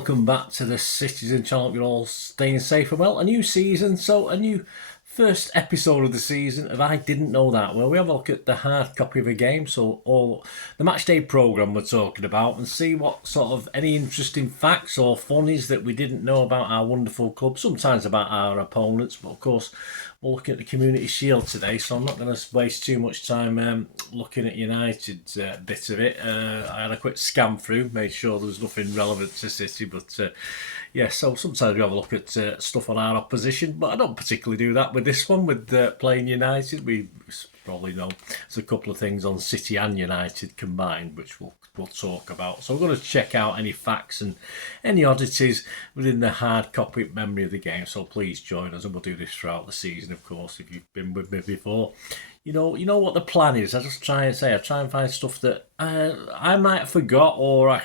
welcome back to the Citizen channel. You're all staying safe and well. A new season, so a new first episode of the season of I Didn't Know That. Well, we have a look at the hard copy of a game, so all the match day programme we're talking about, and see what sort of any interesting facts or funnies that we didn't know about our wonderful club, sometimes about our opponents, but of course we're looking at the Community Shield today, so I'm not going to waste too much time looking at United's bit of it. I had a quick scan through, made sure there was nothing relevant to City, but yeah, so sometimes we have a look at stuff on our opposition, but I don't particularly do that with this one, with playing United. We probably know there's a couple of things on City and United combined, which we'll talk about. So we're going to check out any facts and any oddities within the hard copy memory of the game. So please join us, and we'll do this throughout the season, of course. If you've been with me before, you know what the plan is. I try and find stuff that I might have forgot, or I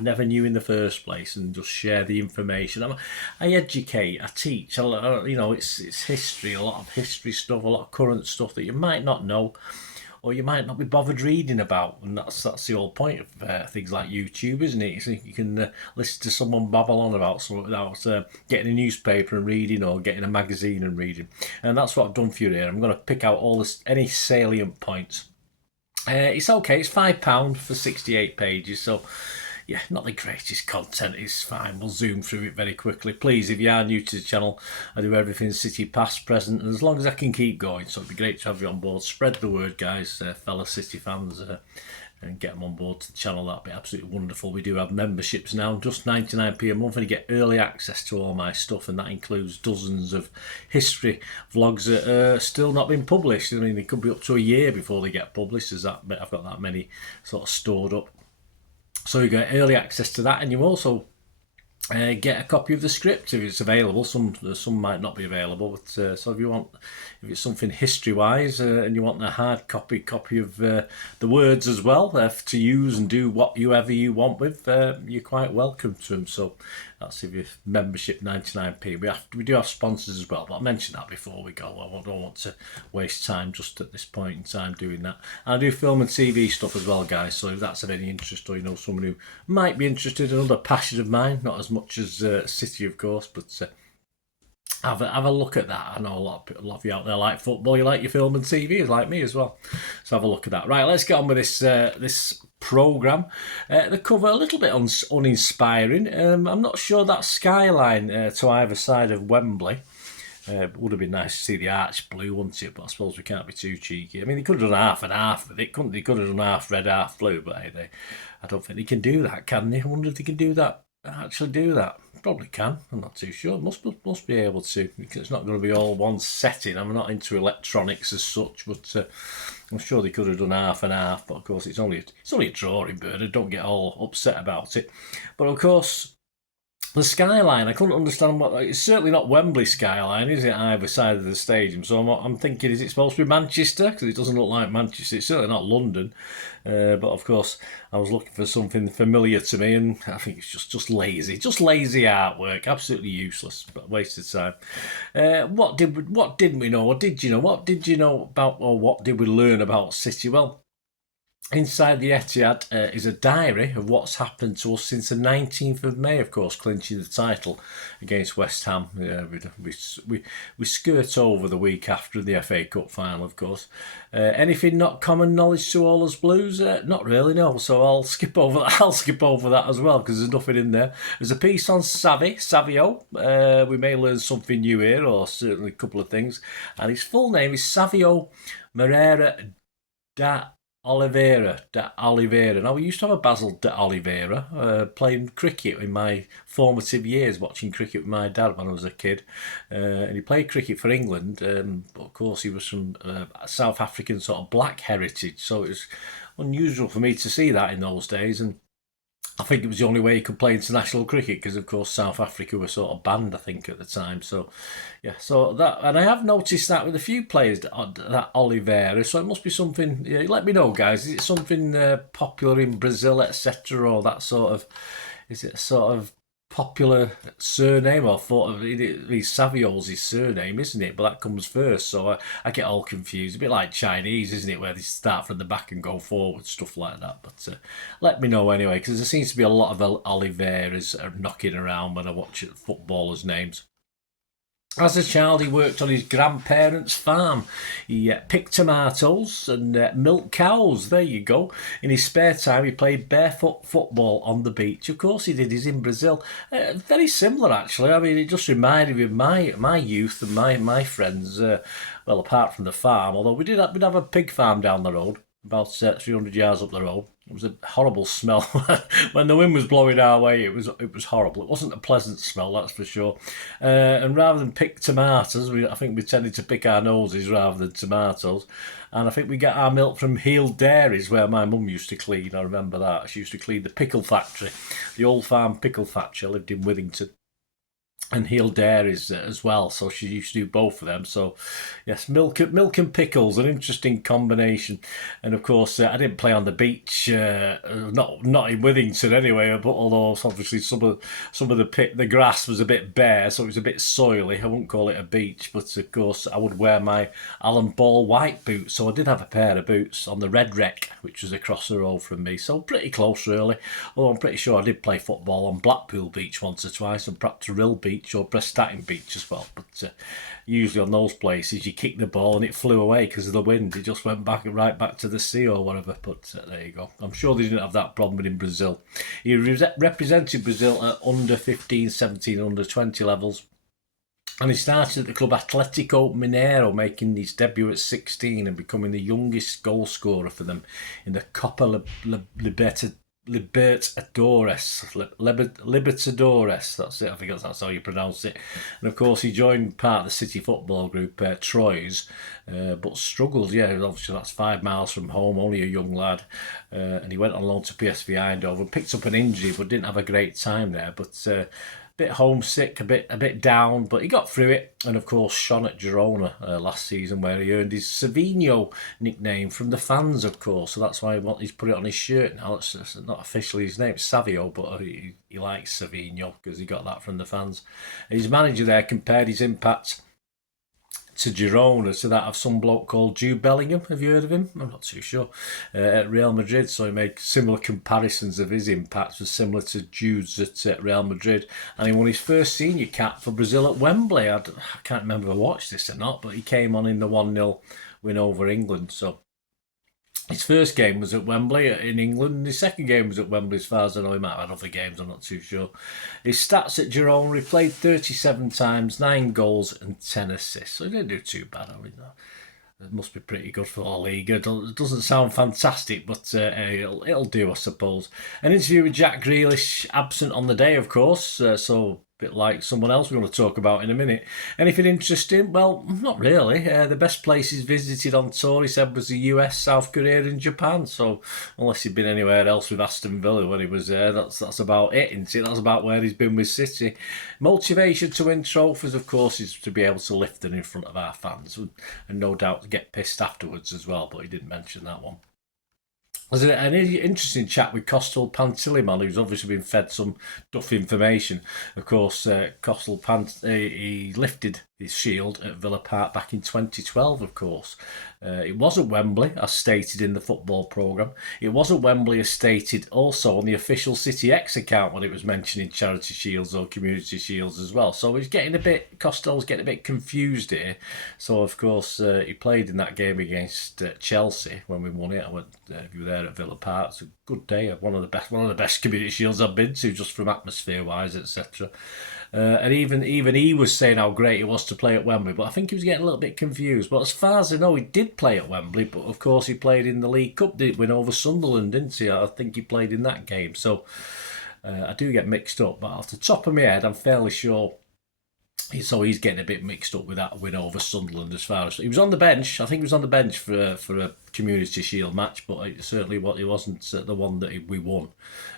never knew in the first place, and just share the information. I educate, I teach. It's history, a lot of history stuff, a lot of current stuff that you might not know, or you might not be bothered reading about, and that's the whole point of things like YouTube, isn't it? So you can listen to someone babble on about something without getting a newspaper and reading, or getting a magazine and reading. And that's what I've done for you here. I'm going to pick out any salient points. It's okay. It's £5 for 68 pages, so yeah, not the greatest content. It's fine. We'll zoom through it very quickly. Please, if you are new to the channel, I do everything City past, present, and as long as I can keep going. So it'd be great to have you on board. Spread the word, guys, fellow City fans, and get them on board to the channel. That'd be absolutely wonderful. We do have memberships now, just 99p a month, and you get early access to all my stuff, and that includes dozens of history vlogs that are still not been published. I mean, they could be up to a year before they get published, as that I've got that many sort of stored up. So you get early access to that, and you also get a copy of the script if it's available. Some might not be available, but so if it's something history-wise and you want a hard copy of the words as well to use and do whatever you want with, you're quite welcome to them. So that's if your membership 99p. We do have sponsors as well, but I mentioned that before we go. I don't want to waste time just at this point in time doing that. I do film and TV stuff as well, guys, so if that's of any interest, or you know someone who might be interested, another passion of mine, not as much as City, of course, but have a look at that. I know a lot of you out there like football, you like your film and TV, like me as well. So have a look at that. Right, let's get on with this programme. The cover a little bit uninspiring. I'm not sure that skyline to either side of Wembley. It would have been nice to see the arch blue, wouldn't it? But I suppose we can't be too cheeky. I mean, they could have done half and half with it, couldn't they? They could have done half red, half blue, but hey, I don't think they can do that, can they? I wonder if they can do that. Actually do that. Probably can. I'm not too sure. Must be able to, because it's not going to be all one setting. I'm not into electronics as such, but I'm sure they could have done half and half. But of course, it's only a drawing, Bernard. Don't get all upset about it. But of course, the skyline, I couldn't understand it's certainly not Wembley skyline, is it, either side of the stadium? So I'm thinking, is it supposed to be Manchester? Because it doesn't look like Manchester. It's certainly not London. But of course, I was looking for something familiar to me, and I think it's just lazy artwork, absolutely useless, but wasted time. What didn't we know, or did you know? What did you know about, or what did we learn about City? Well, inside the Etihad is a diary of what's happened to us since the 19th of May, of course, clinching the title against West Ham. We skirt over the week after the FA Cup final, of course. Anything not common knowledge to all us Blues? Not really, no. So I'll skip over that as well, because there's nothing in there. There's a piece on Savio. We may learn something new here, or certainly a couple of things. And his full name is Savio Moreira da Oliveira. Now, we used to have a Basil de Oliveira playing cricket in my formative years, watching cricket with my dad when I was a kid. And he played cricket for England, but of course he was from South African sort of black heritage, so it was unusual for me to see that in those days. And I think it was the only way he could play international cricket, because of course South Africa were sort of banned, I think, at the time. So yeah, so that, and I have noticed that with a few players, that Oliveira, so it must be something. Yeah, let me know, guys, is it something popular in Brazil, etc., or that sort of, is it sort of popular surname. I thought Savio's his surname, isn't it? But that comes first, so I get all confused. A bit like Chinese, isn't it, where they start from the back and go forward, stuff like that. But let me know anyway, because there seems to be a lot of Oliveras knocking around when I watch footballers' names. As a child, he worked on his grandparents' farm. He picked tomatoes and milked cows. There you go. In his spare time, he played barefoot football on the beach. Of course, he did. He's in Brazil. Very similar, actually. I mean, it just reminded me of my youth and my friends. Well, apart from the farm, although we'd have a pig farm down the road, about 300 yards up the road. It was a horrible smell when the wind was blowing our way. It was horrible. It wasn't a pleasant smell, that's for sure. And rather than pick tomatoes, I think we tended to pick our noses rather than tomatoes. And I think we get our milk from Heel Dairies, where my mum used to clean. I remember that. She used to clean the pickle factory, the Old Farm Pickle Factory. I lived in Withington. And Heel Dairies as well, so she used to do both of them. So, yes, milk and pickles, an interesting combination. And of course, I didn't play on the beach, not in Withington anyway. But although obviously some of the grass was a bit bare, so it was a bit soily. I wouldn't call it a beach, but of course I would wear my Alan Ball white boots. So I did have a pair of boots on the Red Wreck, which was across the road from me. So pretty close, really. Although I'm pretty sure I did play football on Blackpool Beach once or twice, and perhaps Rill Beach or Prestatyn Beach as well. But usually on those places, you kick the ball and it flew away because of the wind. It just went right back to the sea or whatever. But there you go. I'm sure they didn't have that problem in Brazil. He represented Brazil at under 15, 17, under 20 levels. And he started at the club Atlético Mineiro, making his debut at 16 and becoming the youngest goal scorer for them in the Copa Libertadores, that's it, I think that's how you pronounce it. And of course he joined part of the City football group, Troyes, but struggled, obviously that's 5 miles from home, only a young lad, and he went on loan to PSV Eindhoven, picked up an injury but didn't have a great time there, but bit homesick, a bit down, but he got through it. And of course, shone at Girona last season, where he earned his Savinho nickname from the fans, of course. So that's why he's put it on his shirt now. It's not officially his name, it's Savio, but he likes Savinho because he got that from the fans. His manager there compared his impact to Girona to that of some bloke called Jude Bellingham. Have you heard of him? I'm not too sure. At Real Madrid, so he made similar comparisons of his impact was similar to Jude's at Real Madrid, and he won his first senior cap for Brazil at Wembley. I can't remember if I watched this or not, but he came on in the 1-0 win over England. So his first game was at Wembley in England, and his second game was at Wembley, as far as I know. He might have had other games, I'm not too sure. His stats at Girona, he played 37 times, 9 goals and 10 assists. So he didn't do too bad, I mean. It must be pretty good for La Liga. It doesn't sound fantastic, but it'll do, I suppose. An interview with Jack Grealish, absent on the day, of course, so bit like someone else we're going to talk about in a minute. Anything interesting? Well, not really. The best places visited on tour, he said, was the US, South Korea and Japan. So unless he'd been anywhere else with Aston Villa when he was there, that's about it, isn't it? That's about where he's been with City. Motivation to win trophies, of course, is to be able to lift them in front of our fans, and no doubt to get pissed afterwards as well, but he didn't mention that one. There's an interesting chat with Costel Pantilimon, who's obviously been fed some duff information. Of course, Costel he lifted his shield at Villa Park back in 2012, of course. It was at Wembley, as stated in the football programme. It was at Wembley, as stated also on the official City X account when it was mentioning charity shields or community shields as well. So Costel's getting a bit confused here. So, of course, he played in that game against Chelsea when we won it. I went, if you were there at Villa Park, it's a good day. One of the best community shields I've been to, just from atmosphere-wise, etc. And even he was saying how great it was to play at Wembley, but I think he was getting a little bit confused. But as far as I know, he did play at Wembley, but of course he played in the League Cup, did win over Sunderland, didn't he? I think he played in that game. So I do get mixed up, but off the top of my head, I'm fairly sure. So he's getting a bit mixed up with that win over Sunderland. As far as he was on the bench, I think he was on the bench for a Community Shield match, but certainly he wasn't the one that we won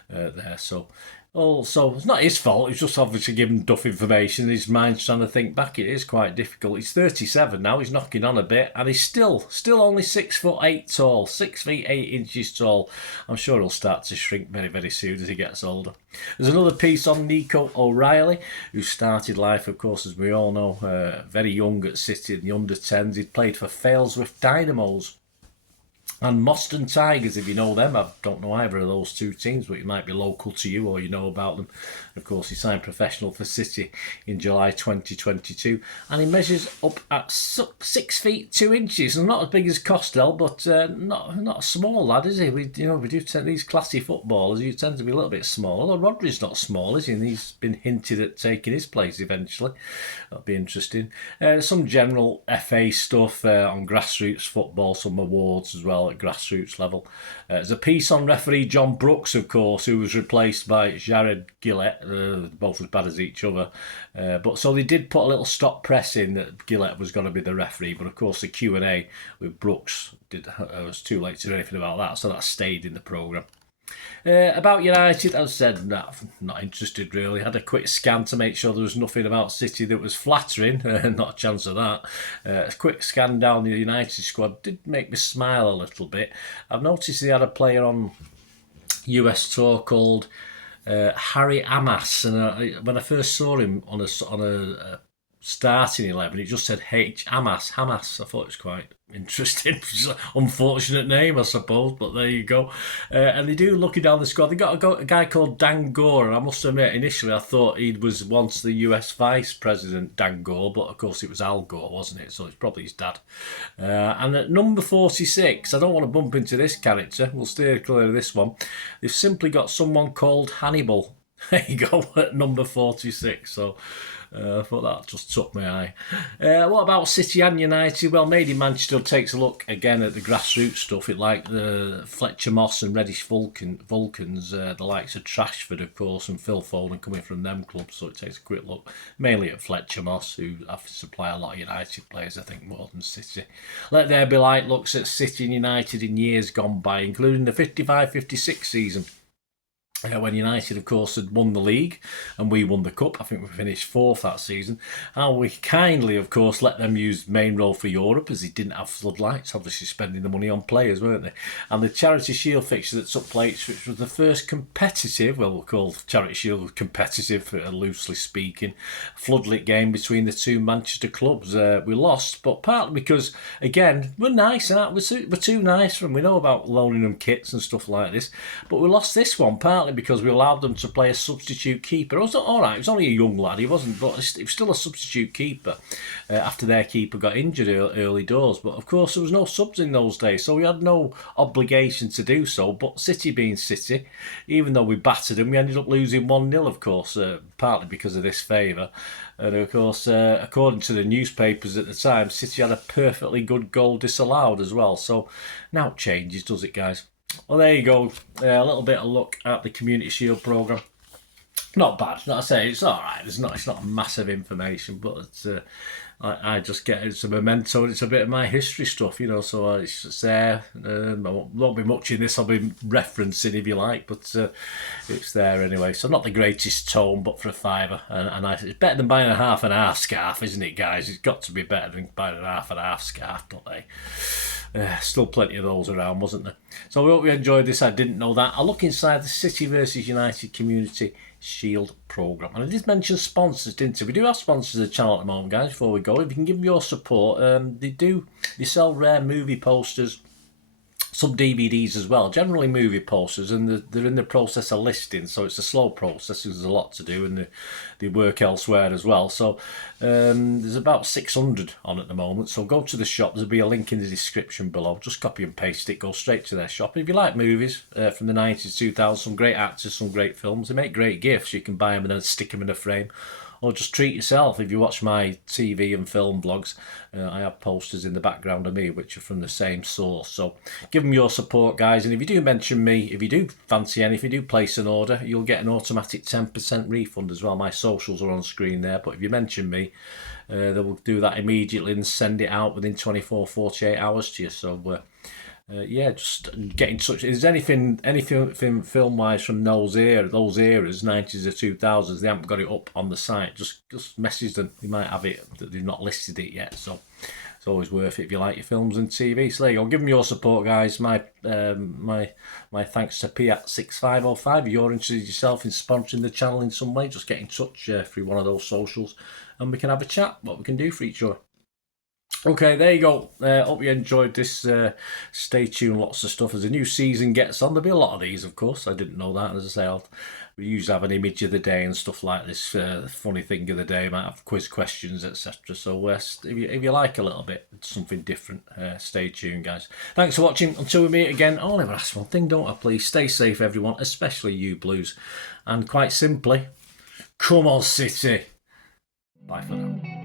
there. So Also, it's not his fault. He's just obviously given duff information. His mind's trying to think back. It is quite difficult. He's 37 now. He's knocking on a bit, and he's still only 6'8" tall, 6 feet 8 inches tall. I'm sure he'll start to shrink very, very soon as he gets older. There's another piece on Nico O'Reilly, who started life, of course, as we all know, very young at City in the under-10s. He'd played for Failsworth Dynamos and Moston Tigers, if you know them. I don't know either of those two teams, but it might be local to you or you know about them. Of course, he signed professional for City in July 2022, and he measures up at 6 feet 2 inches. And not as big as Costell, but not a small lad, is he? We do tend, these classy footballers, you tend to be a little bit small. Although Rodri's not small, is he? And he's been hinted at taking his place eventually. That'll be interesting. Some general FA stuff on grassroots football, some awards as well at grassroots level. There's a piece on referee John Brooks, of course, who was replaced by Jared Gillett, both as bad as each other. But so they did put a little stop press in that Gillett was going to be the referee, but of course the Q&A with Brooks was too late to do anything about that, so that stayed in the programme. About United, as I said, not interested really. Had a quick scan to make sure there was nothing about City that was flattering. Not a chance of that. A quick scan down the United squad did make me smile a little bit. I've noticed they had a player on US tour called Harry Amas, and when I first saw him on a starting 11, it just said Hamas. I thought it was quite interesting. Unfortunate name, I suppose, but there you go. And they do, looking down the squad, they got a guy called Dan Gore, and I must admit, initially I thought he was once the US Vice President, Dan Gore, but of course it was Al Gore, wasn't it? So it's probably his dad. And at number 46, I don't want to bump into this character, we'll steer clear of this one. They've simply got someone called Hannibal. There you go, at number 46. So I thought that just took my eye. What about City and United? Well, Made in Manchester takes a look again at the grassroots stuff. It like the Fletcher Moss and Reddish Vulcans, the likes of Trashford, of course, and Phil Foden coming from them clubs. So it takes a quick look, mainly at Fletcher Moss, who have to supply a lot of United players, I think, more than City. Let There Be Light looks at City and United in years gone by, including the 55-56 season. When United, of course, had won the league and we won the cup. I think we finished fourth that season. And we kindly, of course, let them use Main Road for Europe as they didn't have floodlights, obviously spending the money on players, weren't they? And the Charity Shield fixture that took place, which was the first competitive, well, we'll call Charity Shield competitive, loosely speaking, floodlit game between the two Manchester clubs. We lost, but partly because, again, we're nice, aren't we? We're too nice for them. We know about loaning them kits and stuff like this. But we lost this one partly because we allowed them to play a substitute keeper. It was all right. It was only a young lad. He wasn't, but it was still a substitute keeper after their keeper got injured early doors. But of course, there was no subs in those days, so we had no obligation to do so. But City being City, even though we battered them, we ended up losing 1-0, of course, partly because of this favour. And of course, according to the newspapers at the time, City had a perfectly good goal disallowed as well. So now it changes, does it, guys? Well, there you go. A little bit of look at the Community Shield programme. Not bad. Like I say, it's all right. It's not massive information, but it's, I just get it's a memento. It's a bit of my history stuff, So it's just there. Won't be much in this. I'll be referencing if you like, but it's there anyway. So not the greatest tome, but for a £5, and it's better than buying a half and half scarf, isn't it, guys? It's got to be better than buying a half and half scarf, don't they? Still plenty of those around, wasn't there? So we hope you enjoyed this. I didn't know that. I'll look inside the City versus United Community Shield programme. And I did mention sponsors, didn't I? We do have sponsors of the channel at the moment, guys, before we go. If you can give them your support, they sell rare movie posters, some DVDs as well, generally movie posters, and they're in the process of listing, so it's a slow process. There's a lot to do, and they work elsewhere as well. So there's about 600 on at the moment, so go to the shop. There'll be a link in the description below. Just copy and paste it, go straight to their shop. And if you like movies from the 90s, 2000s, some great actors, some great films, they make great gifts. You can buy them and then stick them in a frame. Or just treat yourself. If you watch my TV and film vlogs, I have posters in the background of me which are from the same source. So give them your support, guys. And if you do mention me, if you do fancy any, if you do place an order, you'll get an automatic 10% refund as well. My socials are on screen there. But if you mention me, they will do that immediately and send it out within 24, 48 hours to you. So yeah, just get in touch. Is there anything film wise from those eras, 90s or 2000s? They haven't got it up on the site. Just message them. They might have it. They've not listed it yet, so it's always worth it if you like your films and TV. So there you go. Give them your support, guys. My thanks to P@6505. If you're interested yourself in sponsoring the channel in some way, just get in touch through one of those socials, and we can have a chat. What we can do for each other. Okay, there you go. Hope you enjoyed this. Stay tuned, lots of stuff as the new season gets on. There'll be a lot of these, of course. I didn't know that. As I say, we usually have an image of the day and stuff like this. Funny thing of the day, might have quiz questions, etc. So if you like a little bit, something different, stay tuned, guys. Thanks for watching. Until we meet again, I'll never ask one thing, don't I? Please stay safe, everyone, especially you Blues. And quite simply, come on, City. Bye for now.